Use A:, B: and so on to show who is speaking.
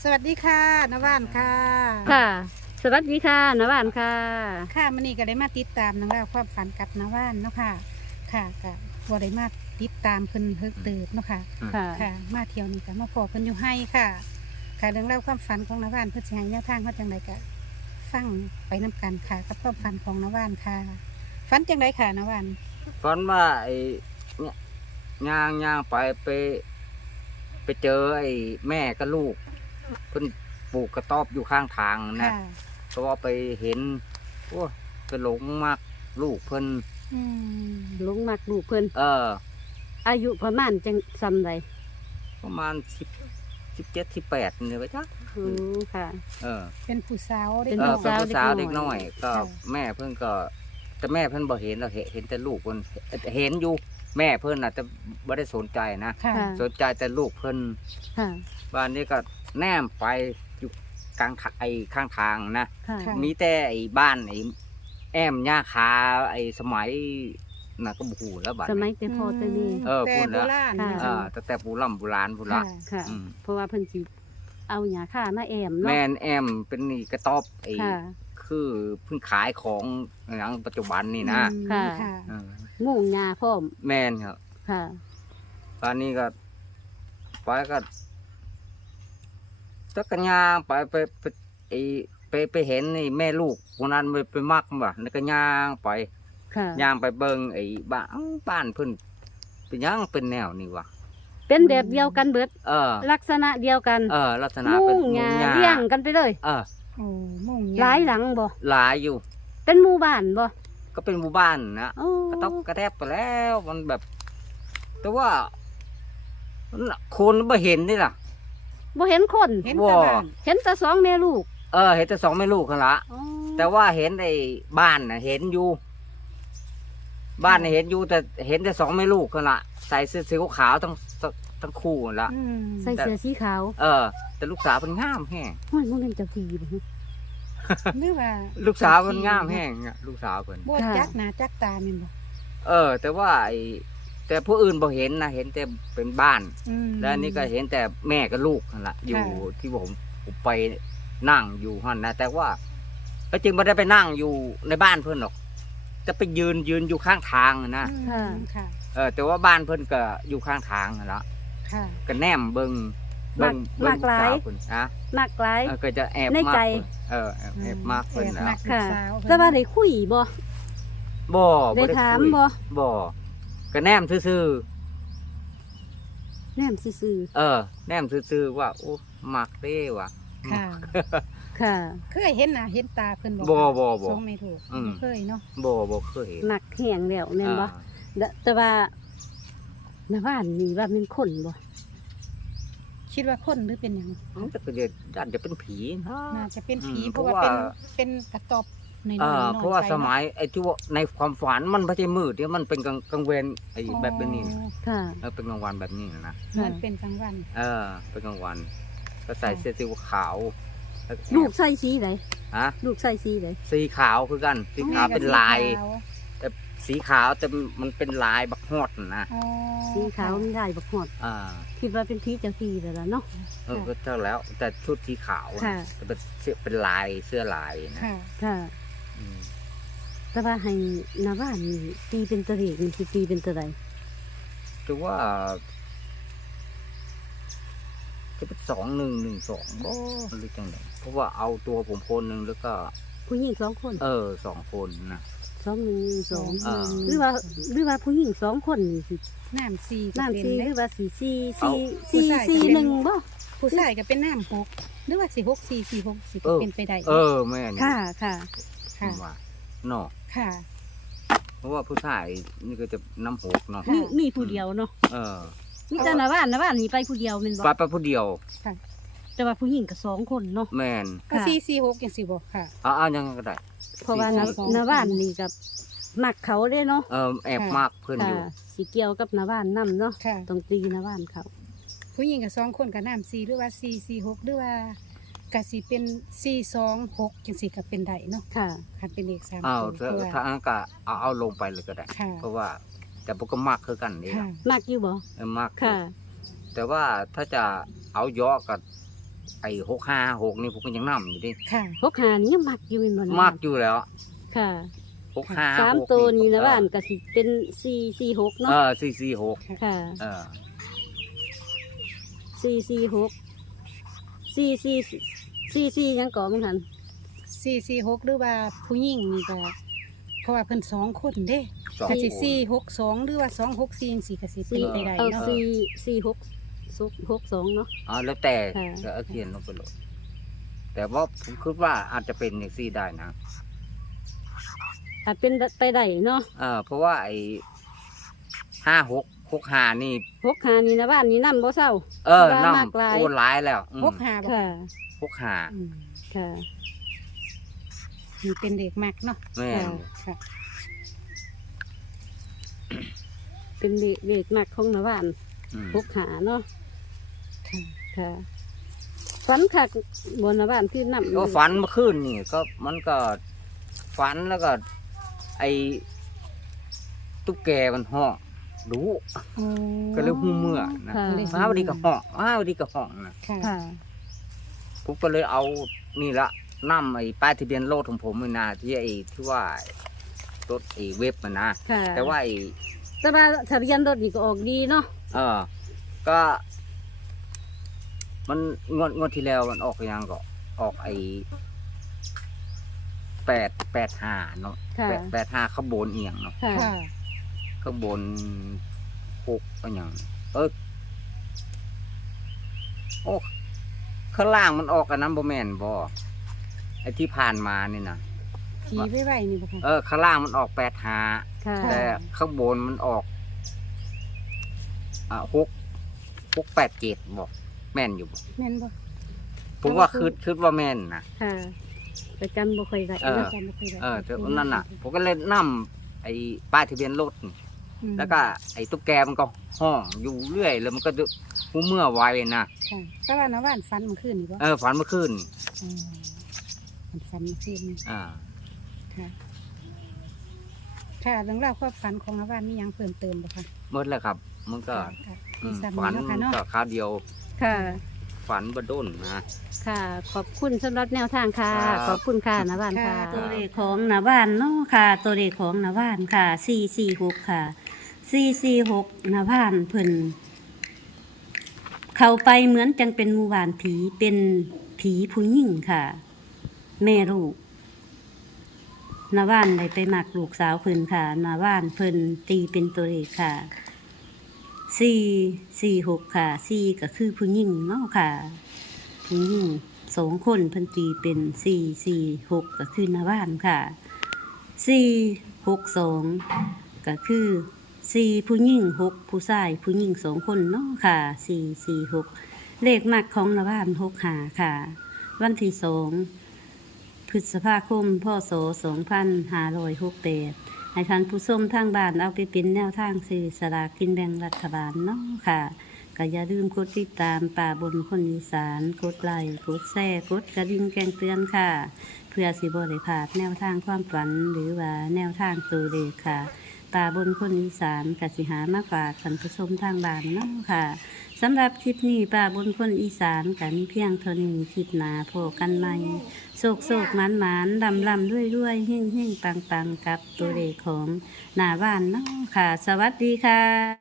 A: สวัสดีค่ะนว่านค่ะ
B: ค่ะสวัสดีค่ะนวานค่ะ
A: ค่ะมันนี่ก็ได้มาติดตามนังเล่องราวความฝันกับนว่านเนาะค่ะค่ะก็บ่ได้มาติดตามเพิ่นเฮิกเติบเนาะค่ะ
B: ค่ะ
A: ค่ะ มาเที่ยวนี่ก็มาพอเพิ่นอยู่ให้ค่ะ ค่ะเรื่องเล่าวความฝันของนว่านเพื่อสิให้แนวทางเขาจังไดก็ฟังไปนํกันค่ะ กับความฝันของนว่านค่ะฝันจังไดค่ะนว่าน
C: ฝันว่าไอ้เนี่ยย่างไปเจอไอ้แม่กับลูกเพิ่นปลูกกระต๊อบอยู่ข้างทางนะ
A: ค่ะ
C: เพราะว่าไปเห็นโอ้ไปหลงมากลูกเพิ่น
A: อืม
B: ลุงมักลูกเพิ่น อายุประมาณจังซำใด
C: ประมาณ17 18นี่ไว้จ้ะ
B: อือค่ะ
A: เป็นผู้สาวได้
B: เป็น
A: น้
B: ลู
A: อก ง
B: สาว
C: เป็นผู้สาวเด็กน้อย ก็
A: ค่ะ
C: แม่เพิ่นก็ แต่แม่เพิ่นบ่เห็นเราเห็นแต่ลูกเพิ่นเห็นอยู่แม่เพิ่นน่ะแต่บ่ได้สนใจนะ
A: ค่ะ
B: ค่ะ
C: สนใจแต่ลูกเพิ่น
B: ค่ะ
C: บ้านนี้ก็แนมไปอยู่กลางไอ้ข้างทางนะ
B: ค่ะ
A: ค่ะ
C: มีแต่ไอ้บ้านไอ้แอมย่าคาไอ้สมัยน่ะก็บูฮูแล้วบัด
B: สมัย
C: นี้
B: แต่พอแต่นี้
A: แต่
C: พูดแล้
A: โบ
C: ว
A: ราณ
B: ค่ะ
A: เนาะ
C: ตั้งแต่โบราณพูดละ
A: ค่ะ
B: ค่ะ
C: อืม
B: เพราะว่าเพิ่นสิเอาหญ้าค่ามาแอมเนาะ
C: แม่นแอมเป็นนี่กระต๊อบไอ้
B: ค่ะ
C: คือเพิ่งขายของอย่างปัจจุบันนี่นะ
A: อืม
B: ค่ะ
A: ค่ะ
C: เออ
B: งูหญ้าพร้อม
C: แม่นครับ
B: ค่ะ
C: ตอนนี้ก็ไปจักรยานไปไอ้ไปเห็นไอ้แม่ลูกคนนั้นไปมักบ่แล้วก็ย่างไป
B: ค่ะ
C: ย่างไปเบิ่งไอ้บ้านเพิ่นเป็นหยังเป็นแนวนี่วะ
B: เป็นแบบเดียวกันเบิด ลักษณะเดียวกัน
C: ลักษณะ
B: มุ
C: เป็น
B: งหญ้า
C: มุง
B: เลี้ยงกันไปเลย
A: โอ้มุ่ง
B: หลายหลังบ่
C: หลายอยู่
B: เป็นหมู่บ้านบ่
C: ก็เป็นหมู่บ้านนะ
B: โอ้
C: กระต๊อบกระแทบไปแล้วมันแบบ แต่ว่าคนไม่เห็นนี่ล่ะ
B: บ่เห็นคน
A: เห็นแต่บ้าน
B: เห็นแต่สองแม่ลูก
C: เห็นแต่สองแม่ลูกกันละ
B: อ๋อ
C: แต่ว่าเห็นไอ้บ้านน่ะเห็นอยู่ บ้านน่ะเห็นอยู่แต่เห็นแต่สองแม่ลูกกันละใส่เสื้อสีขาวทั้งคู่นั่นละ
A: อืม
B: ใส่เสื้อสีขาว
C: แต่ลูกสาวเป็นงามแห้ง
B: ห้อยมันเป็นเจ้าที่บ่ฮะ
A: หรือว่า
C: ลูกสาวเป็นงามแห้งอะลูกสาวเพิ่น
A: บ่
B: ค่ะ
A: จักหน้าจักตาแม่นบ่
C: แต่ว่าแต่ผู้อื่นบ่เห็นนะเห็นแต่เป็นบ้าน
A: อืม
C: แล้วอันนี่ก็เห็นแต่แม่กับลูกนั่นแหละอยู่
A: ค่ะ
C: ที่ผมไปนั่งอยู่หั่นนะแต่ว่าก็จริงไม่ได้ไปนั่งอยู่ในบ้านเพื่อนหรอกจะไปยืนอยู่ข้างทางนะ
A: อืมค่ะ
C: แต่ว่าบ้านเพื่อนก็อยู่ข้างทางนั่นแหละ
A: ค่ะ
C: ก็แนมเบิ่ง
B: มัก
C: ลู
B: หลาย
C: สาวเพิ่นนะ
B: มักหลาย
C: ก็จะแอบ
B: ใน
C: มาก
B: ใจ
C: เพิ่นแอบมากเพิ่น
A: แอบ
C: นะ
A: มักลู
B: ค่ะ
A: กสาวเพิ่น
B: แต่ว่าได้คุยบ่
C: บ่
B: ได้ถาม
C: คุย
B: บ่
C: บ่ก็แนมซื่อ
B: แนมซื่อ
C: แนมซื่อว่าโอ้มักเด้ว่ะ
A: ค่ะ
B: ๆค่ะ
A: เคยเห็นหน้าเห็นตาเพิ่นบ่
C: บ่
A: ทรงไม่ถูก
C: อืม
A: เคยเนาะ
C: บ่เคยเห็น
B: มักแห้งแล้วแม่นบ่
C: อ่า
B: แต่ว่าในบ้านนี่ว่าเป็นคนบ่
A: คิดว่าคนหรือเป็นหยัง
C: มันจะเป็นอาจจะเป็นผีนะ
A: น่าจะเป็นผี
C: อืม
A: เพราะว่า
C: เพราะว่า
A: เป็นกระตอบใน
C: เพราะว่าสมัยไอ้ที่ว่าในความฝันมันไม่ใช่มืดเนี่ยมันเป็นกลางเวรไอ้แบบนี้นะ
B: ค่ะ
C: เป็นกลางวันแบบนี้นะ
A: มันเป็นกลางวัน
C: เป็นกลางวัน ก็ใส่เสื้อสีขาวแล้ว
B: ลูกใส่สีไหน
C: ฮะ
B: ลูกใส่สีไหน
C: สีขาวคือกันสีขาวเป็นลาย แต่สีขาวแต่มันเป็นลายบักฮอดนะ
A: อ๋อ
B: สีขาวมีได้บักฮอด
C: อ่า
B: คิดว่าเป็นผีเจ้าที่แล้วล่ะเนาะ
C: ก็เท่าแล้ว แต่ชุดสีขาว
B: ค่ะ
C: แต่เป็นลายเสื้อลายนะ
A: ค่ะ
B: ค่ะ
C: อืม
B: แต่ว่าให้หน้าบ้านนี่ตีเป็นตะเลขนี่สิตีเป็นตะใด
C: ถือว่า จะเป็น2112บ่หรือจังไดเพราะว่าเอาตัวผมคนหนึ่งแล้วก็
B: ผู้หญิง2 คน
C: 2 คนนะ
B: 2
C: อ่า
B: 1 2หรือว่าผู้หญิง2 คนนี่สิ
A: น้ำซี
B: น้ำ
A: เป็
B: สี
A: น
B: ห
A: ได้
B: รือว่าสีสี
A: เอา
B: สี
A: ผู้ชาย
B: สี
A: ก็เป็น
B: หนึ่งบ่
A: ผู้ชายก็เป็นน้ำหกหรือว่าสี่หกสี่สี่หกสี่ก็เป็นไปได้
C: แม่น
B: ค่ะค่ะ
C: ผมว่าเนาะ
A: ค่ะ
C: เพราะว่าผู้ชายนี่ก็จะน้ำหกเนาะ
A: ค่ะ
B: มีผู้เดียวเนาะ
C: เออ
B: มีแต่หน้าบ้านนี่ไปผู้เดียวแม่นบ่
C: ไปผู้เดียว
B: แต่ว่าผู้หญิงก็2 คนเนาะ
C: แม่น
A: ก็สี่สี่หกอย่างสี่บอกค่ะ
C: เอายังไงก็ได้
B: เพราะว่า
A: สี่
B: หน้าบ้านนี่กับมักเขาเด้เนาะ
C: แอบมากเพื่อน
B: ค่ะ
C: อยู่
B: สิเกี่ยวกับหน้าบ้านนํเนาะ
A: ค่ะ
B: ต้องตีหน้าบ้านเขา
A: ผู้หญิงกับ2 คนกับน้ำสี่หรือว่าสี่สี่หกหรือว่ากสิเป็น426อย่างสี่ก็เป็นได้เนาะ
B: ค่ะ
A: คันเป็นเลข3
C: เอา
A: ตัว
C: ถ้าอันก็เอาลงไปเลยก็ได้
A: ค่ะ
C: เพราะว่า แต่พวกก็มากคือกันนี่
A: ค่ะ
B: มักอยู่บ่
C: มาก
B: ค่ะ
C: แต่ว่าถ้าจะเอาย่อกับไอ้656นี่ผมก็ยังนํอยู่ดิ
A: ค่ะ
B: พกหานี่ยังมักอยู่แม่นบ่นะ
C: มากอยู่แล้ว
B: ค่ะ
C: 656
B: สามตัวนี้นะบ้านก็สิเป็น446เนาะ
C: 446
B: ค่ะ
C: เออ
B: 446 44ยังก่อมึงหัน
A: 446หรือว่าผู้หญิงนี่ก็เพราะว่าเพิ่น2คนเด้
C: สอง
A: ก็สิ
C: คน
A: 462หรือว่า264จังซี่ก็สิเป็นไปได้
B: เอา
A: เนาะ
B: 44662เนาะ
C: อ๋อแล้วแต่
B: ค่ะ
C: จะเอาเขียนลงไปเลยแต่ว่าผมคิดว่าอาจจะเป็นอย่างซี่ได้นะ
B: อาจเป็นไปได้เนาะ
C: เพราะว่าไอ้5665นี่
B: พกหานี่นะบ้านนี่นำบ่เศร้า
C: น้
B: มากหลาย
C: ำโอนหลายแล้ว
A: 65บ่
B: ค่ะ
C: 65
A: อืม
B: ค่ะ
A: นี่เป็นเด็กมักเนาะ
C: แม่น
A: ค่ะ
B: เป็นเด็กหนักของนะบ้าน
C: อืม
B: พกหาเนาะ
A: ค่ะ
B: ค่ะฝันคักบนนะบ้านที่นำ
C: ก็ฝันเมื่อคืนนี่ก็มันก็ฝันแล้วก็ ไอ้ตุ๊กแกมันห้องรู้
A: โอ้
C: ก็เลยหูเมื่อนะ
B: ค่ะ
C: มาวันดีก็ห้องมาวันดีก็ห้องนะ
A: ค่ะ
B: ค่ะ
C: ผมก็เลยเอานี่ละนำไอ้ป้ายทะเบียนรถของผมนี่นะที่ไอ้ที่ว่ารถไอ้เว็บมันนะ
B: ค่ะ
C: แต่ว่าไอ้
B: แต่ว่าทะเบียนรถนี่ก็ออกดีเนาะ
C: ก็ มันงวดที่แล้วมันออกยังก็ออกไอ้885เนาะ
B: ค่ะ
C: 885ข้างบนเอียงเนาะ
B: ค่ะ
A: ค่ะ
C: ข้างบน6ก็อย่างโอ้ข้างล่างมันออกอันนั้นบ่แม่นบ่ไอ้ที่ผ่านมานี่นะ
A: ขี่ไว้นี่บ่ค่ะ
C: ข้างล่างมันออก85
B: ค่ะ
C: แต่ข้างบนมันออก687บอกแม่นอยู่บ่
A: แม่นบ่
C: ผมว่าคิดว่าแม่นนะ
B: ค่ะแต่จำบ่ค่อยได้
C: เออ
B: เนาะ
A: จำบ่ค่อยได้
C: แต่นั่นน่ะ ผมก็เลยนำไอ้ป้ายทะเบียนรถนี่
A: อืม
C: แล้วก็ไอ้ตุ๊กแกมันก็ห้องอยู่เรื่อยแล้วมันก็หูเมื่อไวนะ
A: ค่ะแต่ว่าน้าบ้านฝันเมื่อคืนนี่บ่
C: ฝันเมื่อคืนนี่
A: อืมมันฝันเมื่อคืนนี่
C: อ่า
A: ค่ะ ค่ะเรื่องราวความฝันของน้าบ้านมีหยังเพิ่มเติมบ่คะ
C: หมดแล้วครับ มันก็
A: ค่ะ
C: อืม
A: มีสามี
C: ฝัน
A: เนาะค่ะเนาะ
C: ก็คราวเดียว
B: ค่ะ
C: ฝันบดนนะ
B: ค่ะ ขอบคุณสำหรับแนวทางค่ะ
C: ครับ
B: ขอบคุณค่ะนะบ้านค่ะ
A: ค่ะ
B: ตัวเลขของนะบ้านเนาะค่ะ ตัวเลขของนะบ้านค่ะ446ค่ะ446นะบ้านเพิ่นเข้าไปเหมือนจังเป็นหมู่บ้านผีเป็นผีผู้หญิงค่ะ แม่ลูกนาบ้านได้ไปหมักลูกสาวเพิ่นค่ะนาบ้านเพิ่นตีเป็นตัวเลขค่ะ446ค่ะ4ก็คือผู้หญิงเนาะค่ะ ผู้หญิง2คนเพิ่นตีเป็น446ก็คือนาบ้านค่ะ462ก็คือ4ผู้หญิง6ผู้ชายผู้หญิง2คนเนาะค่ะ446เลขมักของนาบ้าน65ค่ะ วันที่2 พฤษภาคมพศ2568ให้ท่านผู้ชมทางบ้านเอาไปเป็นแนวทางซื้อสลากกินแบ่งรัฐบาลเนาะค่ะก็อย่าลืมกดติดตามป่าบนคนอีสานกดไลค์กดแชร์กดกระดิ่งแจ้งเตือนค่ะ เพื่อสิบ่ได้พลาดแนวทางความฝันหรือว่าแนวทางตัวเลขค่ะป่าบนคนอีสานกสิหามาฝากท่านผู้ชมทางบ้านเนาะค่ะสำหรับคลิปนี้ป่าบนคนอีสานกันเพียงเท่านี้คลิปหน้าพบกันใหม่ โศกโศกหมานหมานลำลำด้วยด้วยเฮ่งเฮ่งปังปังกับตัวเลขของหน้าบ้านเนาะค่ะ สวัสดีค่ะ